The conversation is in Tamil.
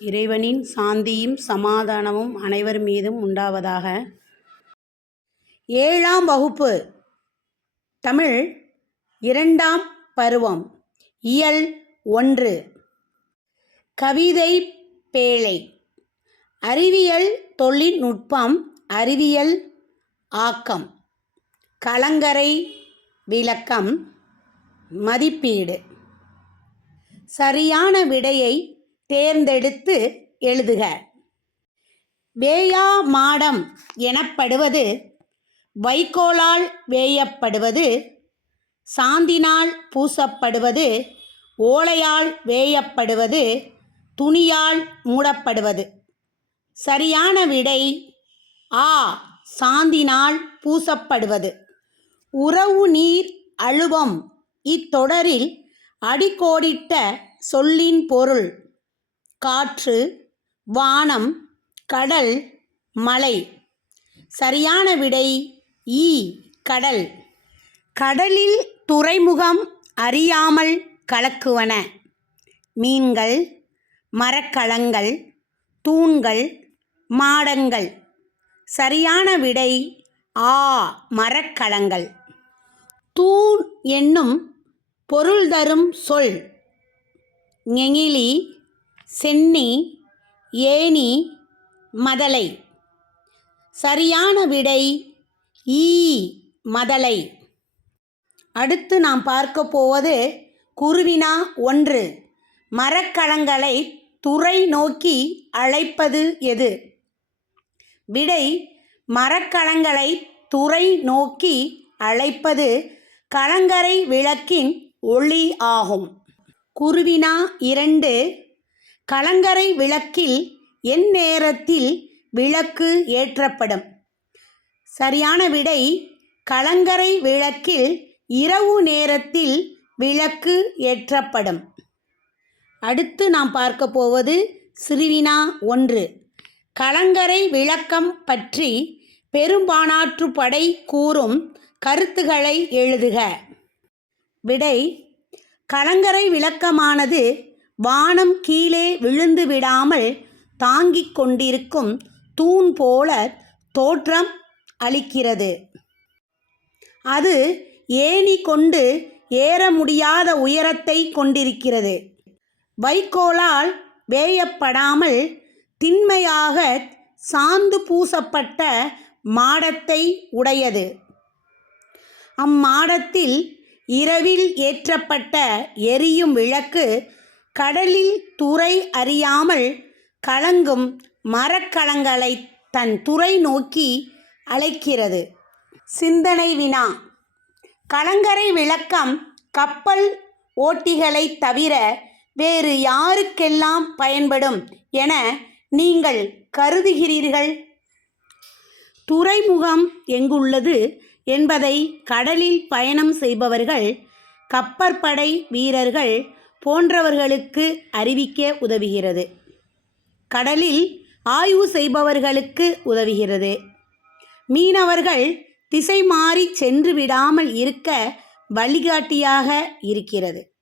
இறைவனின் சாந்தியும் சமாதானமும் அனைவர் மீதும் உண்டாவதாக. ஏழாம் வகுப்பு. தமிழ் இரண்டாம் பருவம். இயல் ஒன்று. கவிதை பேழை. அறிவியல் தொழில்நுட்பம் அறிவியல் ஆக்கம். கலங்கரை விளக்கம் மதிப்பீடு. சரியான விடையை தேர்ந்தெடுத்து எழுதுக. வேயா மாடம் எனப்படுவது வைக்கோலால் வேயப்படுவது சாந்தினால் பூசப்படுவது ஓலையால் வேயப்படுவது துணியால் மூடப்படுவது. சரியான விடை ஆ சாந்தினால் பூசப்படுவது. உறவு நீர் அழுவம் இத்தொடரில் அடிக்கோடிட்ட சொல்லின் பொருள். காற்று வானம் கடல் மலை. சரியான விடை ஈ கடல். கடலில் துறைமுகம் அறியாமல் கலக்குவன. மீன்கள் மரக்கலங்கள் தூண்கள் மாடங்கள். சரியான விடை ஆ மரக்கலங்கள். தூண் என்னும் பொருள் தரும் சொல். நெகிழி சென்னி ஏணி மதலை. சரியான விடை ஈ மதலை. அடுத்து நாம் பார்க்க போவது குருவினா ஒன்று. மரக்கலங்களை துறை நோக்கி அழைப்பது எது? விடை மரக்கலங்களை துறை நோக்கி அழைப்பது கலங்கரை விளக்கின் ஒளி ஆகும். குருவினா இரண்டு கலங்கரை விளக்கில் எந்நேரத்தில் விளக்கு ஏற்றப்படும். சரியான விடை கலங்கரை விளக்கில் இரவு நேரத்தில் விளக்கு ஏற்றப்படும். அடுத்து நாம் பார்க்க போவது சிறுவினா ஒன்று. கலங்கரை விளக்கம் பற்றி பெரும்பானாற்று படை கூறும் கருத்துகளை எழுதுக. விடை கலங்கரை விளக்கமானது வானம் கீழே விழுந்து விடாமல் தாங்கிக் கொண்டிருக்கும் தூண் போல தோற்றம் அளிக்கிறது. அது ஏணி கொண்டு ஏற முடியாத உயரத்தை கொண்டிருக்கிறது. வைக்கோலால் வேயப்படாமல் திண்மையாக சாந்து பூசப்பட்ட மாடத்தை உடையது. அம்மாடத்தில் இரவில் ஏற்றப்பட்ட எரியும் விளக்கு கடலில் துறை அறியாமல் கலங்கும் மரக்கலங்களை தன் துறை நோக்கி அழைக்கிறது. சிந்தனை வினா. கலங்கரை விளக்கம் கப்பல் ஓட்டிகளை தவிர வேறு யாருக்கெல்லாம் பயன்படும் என நீங்கள் கருதுகிறீர்கள்? துறைமுகம் எங்குள்ளது என்பதை கடலில் பயணம் செய்பவர்கள் கப்பற்படை வீரர்கள் போன்றவர்களுக்கு அறிவிக்க உதவுகிறது. கடலில் ஆய்வு செய்பவர்களுக்கு உதவுகிறது. மீனவர்கள் திசை மாறி சென்று விடாமல் இருக்க வழிகாட்டியாக இருக்கிறது.